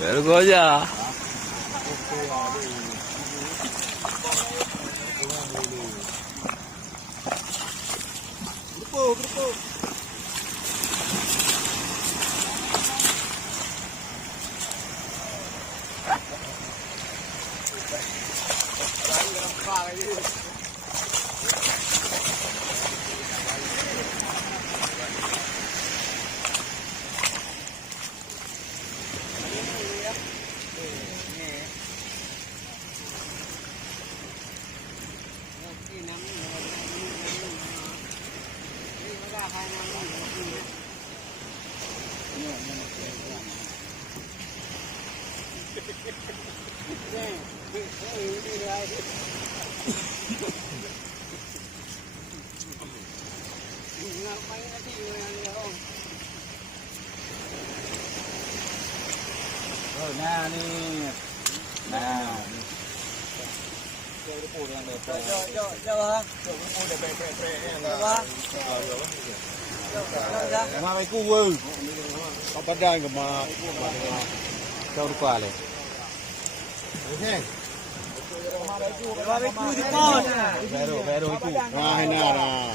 Baru aja. Nah nih, nah. Mà mày cu ơi, không bắt ra mà cho nó qua này. Mà mày cu thì con. Về rồi cu. Mà hay nào là.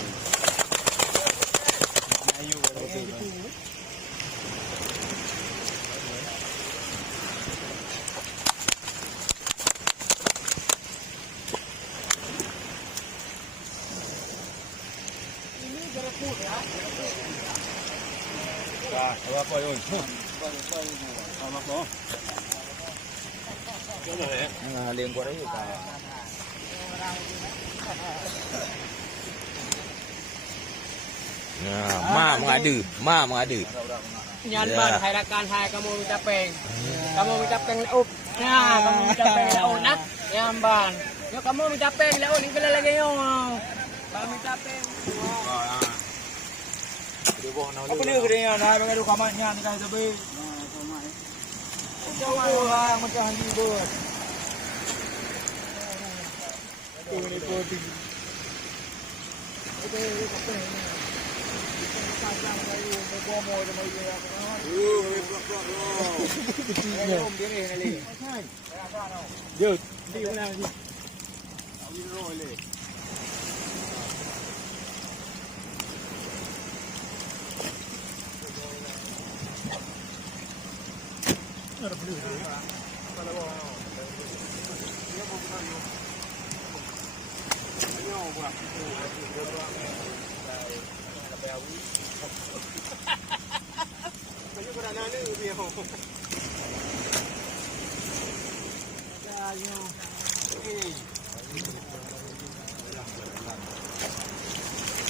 Rồi, coi ơi. Mặc đó. Liên qua đấy thì cả. mak mengadu. Nyan ban hai rakan hai kamu minta peng. Kamu minta peng laut. Ya, kamu minta peng laut nak. Nyan ban. Yo kamu minta peng laut ni bila lagi yo. Kamu minta peng. Apa dia kerja nak bagi tu kamarnya ni kan sebi. Jauh lah macam hanji bos. Ini putih.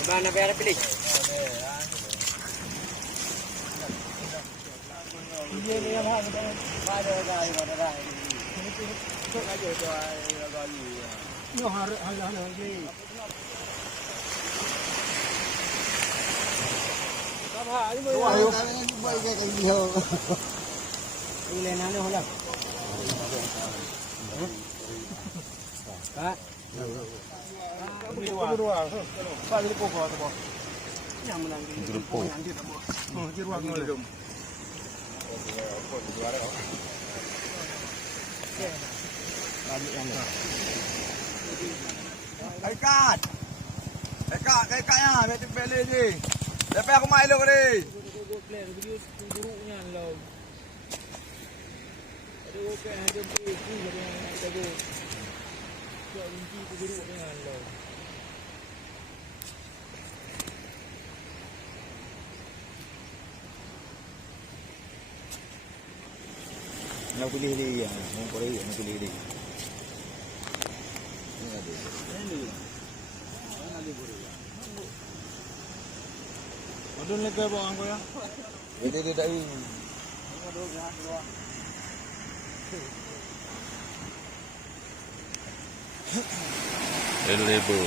Mana biar pilih? Dia ni yang ada gai. Ini tu aja tu gai. Yo hal je. Ayo, baik ke dia. Ini nane hola. Pak. Berdua. Pak jadi pokok tu, Bos. Yang menang di Grup. Di ruang ni. Ikat ya, betul beli ni. Lepas aku main lo ni. Buruknya lo. Ada okey ada buku yang ada go. Kau inti buruk dengan lo. Nak pilih dia, yang Korea nak pilih dia. Adun lagi apa angko ya? Itu tak ini. Lebu.